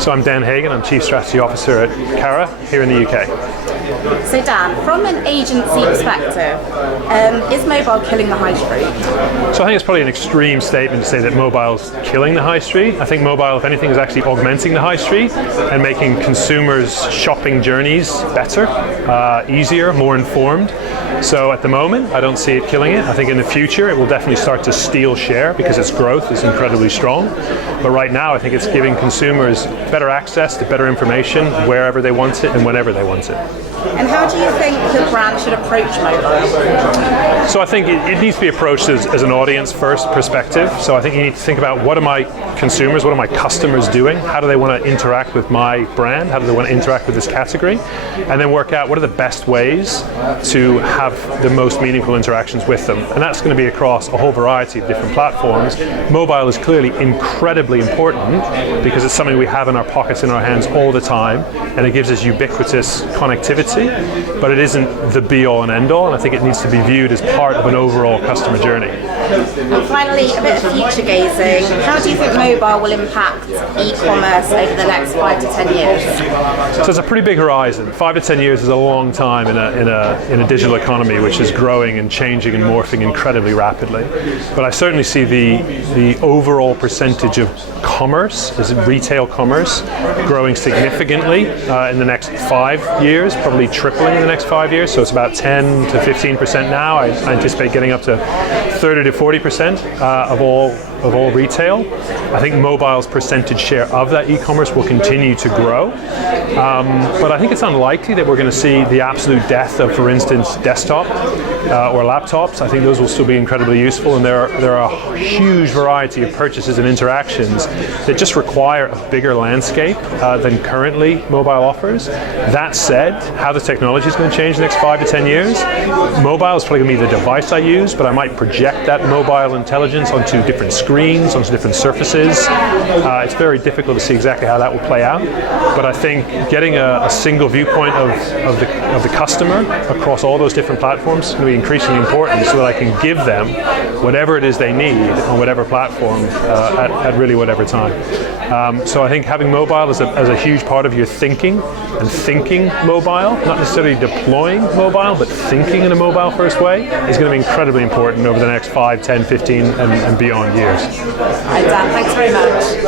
So I'm Dan Hagen, I'm Chief Strategy Officer at Carat here in the UK. So Dan, from an agency perspective, is mobile killing the high street? So I think it's probably an extreme statement to say that mobile's killing the high street. I think mobile, if anything, is actually augmenting the high street and making consumers' shopping journeys better, easier, more informed. So at the moment, I don't see it killing it. I think in the future, it will definitely start to steal share because its growth is incredibly strong. But right now, I think it's giving consumers better access to better information wherever they want it and whenever they want it. And how do you think the brand should approach mobile? So I think it needs to be approached as an audience first perspective. So I think you need to think about, what are my consumers, what are my customers doing? How do they want to interact with my brand? How do they want to interact with this category? And then work out what are the best ways to have the most meaningful interactions with them. And that's going to be across a whole variety of different platforms. Mobile is clearly incredibly important because it's something we have in our pockets, in our hands all the time, and it gives us ubiquitous connectivity. But it isn't the be-all and end-all, and I think it needs to be viewed as part of an overall customer journey. And finally, a bit of future gazing. How do you think mobile will impact e-commerce over the next 5 to 10 years? So it's a pretty big horizon. 5 to 10 years is a long time in a digital economy which is growing and changing and morphing incredibly rapidly. But I certainly see the overall percentage of commerce, as in retail commerce, growing significantly in the next 5 years, probably tripling in the next 5 years. So it's about 10 to 15% now. I anticipate getting up to 30 to 40% of all retail. I think mobile's percentage share of that e-commerce will continue to grow. But I think it's unlikely that we're going to see the absolute death of, for instance, desktop or laptops. I think those will still be incredibly useful, and there are a huge variety of purchases and interactions that just require a bigger landscape than currently mobile offers. That said, how the technology is going to change in the next 5 to 10 years, mobile is probably going to be the device I use, but I might project that mobile intelligence onto different screens, onto different surfaces. It's very difficult to see exactly how that will play out, but I think getting a single viewpoint of the customer across all those different platforms is going to be increasingly important, so that I can give them whatever it is they need on whatever platform at really whatever time. So I think having mobile as a huge part of your thinking, and thinking mobile, not necessarily deploying mobile, but thinking in a mobile first way, is going to be incredibly important over the next 5, 10, 15 and beyond years. All right, Dan, thanks very much.